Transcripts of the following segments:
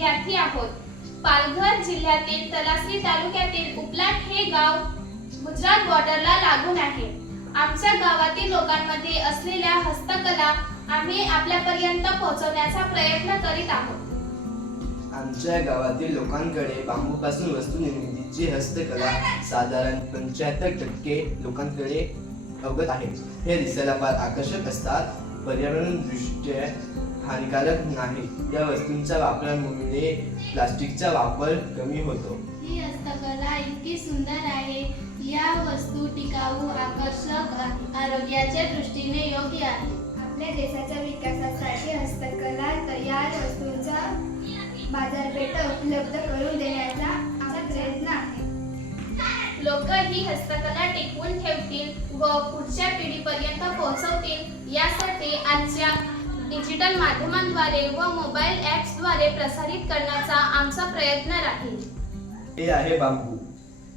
विद्यार्थी आहोत. पालघर जिल्ह्यातील तलासरी तालुक्यातील उपलाट हे गाव गुजरात बॉर्डरला लागून आहे. आमच्या गावातील लोकांमध्ये असलेल्या हस्तकला आम्ही आपल्यापर्यंत पोहोचवण्याचा प्रयत्न करीत आहोत. आमच्या गावातील लोकांकडे बांबूपासून वस्तू निर्मितीची हस्तकला साधारण 75% लोकांकडे अवगत आहे. हे दिसायला फार आकर्षक असतात, पर्यावरणदृष्ट्या हानिकारक नाही. या वस्तूंच्या वापरामुळे प्लास्टिकचा वापर कमी होतो. ही हस्तकला इतकी सुंदर आहे. या वस्तू टिकाऊ, आकर्षक, आरोग्याच्या दृष्टीने योग्य आहे. आपल्या देशाच्या विकासासाठी हस्तकला तयार वस्तूंचा बाजारपेठ उपलब्ध करून देण्याचा आमचा प्रयत्न आहे. लोक ही हस्तकला टिकवून ठेवतील व पुढच्या पिढीपर्यंत पोहोचवतील यासाठी आजच्या डिजिटल माध्यमांद्वारे व मोबाईल ॲप्सद्वारे प्रसारित करण्याचा आमचा प्रयत्न राहील. हे आहे बांबू.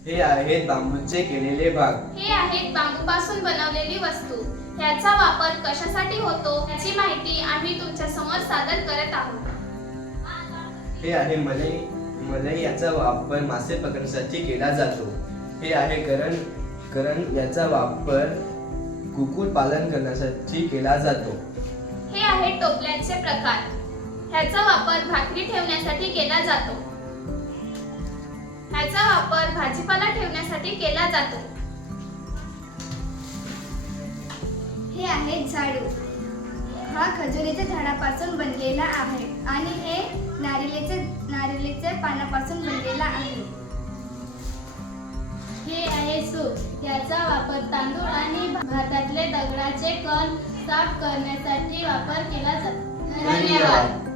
हे आहेत बांबूचे केलेले भाग. हे आहेत बांबूपासून बनवलेली वस्तू. ह्याचा वापर कशासाठी होतो याची माहिती आम्ही तुमच्या समोर सादर करत आहोत. हे आहे मलई. मलई याचा वापर मासे पकडण्यासाठी केला जातो. हे आहे करण. याचा वापर कुक्कुट पालन करण्यासाठी केला जातो. हे आहे टोपल्याचे प्रकार. ह्याचा वापर भाकरी ठेवण्यासाठी केला जातो. ह्याचा वापर भाजीपाला ठेवण्यासाठी केला जातो. हे आहे झाडू. हा खजुरीच्या झाडापासून बनलेला आहे आणि हे नारिळीच्या पानापासून बनलेला आहे. हे आहे सूप. याचा वापर तांदूळ आणि भातातले दगडाचे कण साफ करण्यासाठी वापर केला जातो. धन्यवाद.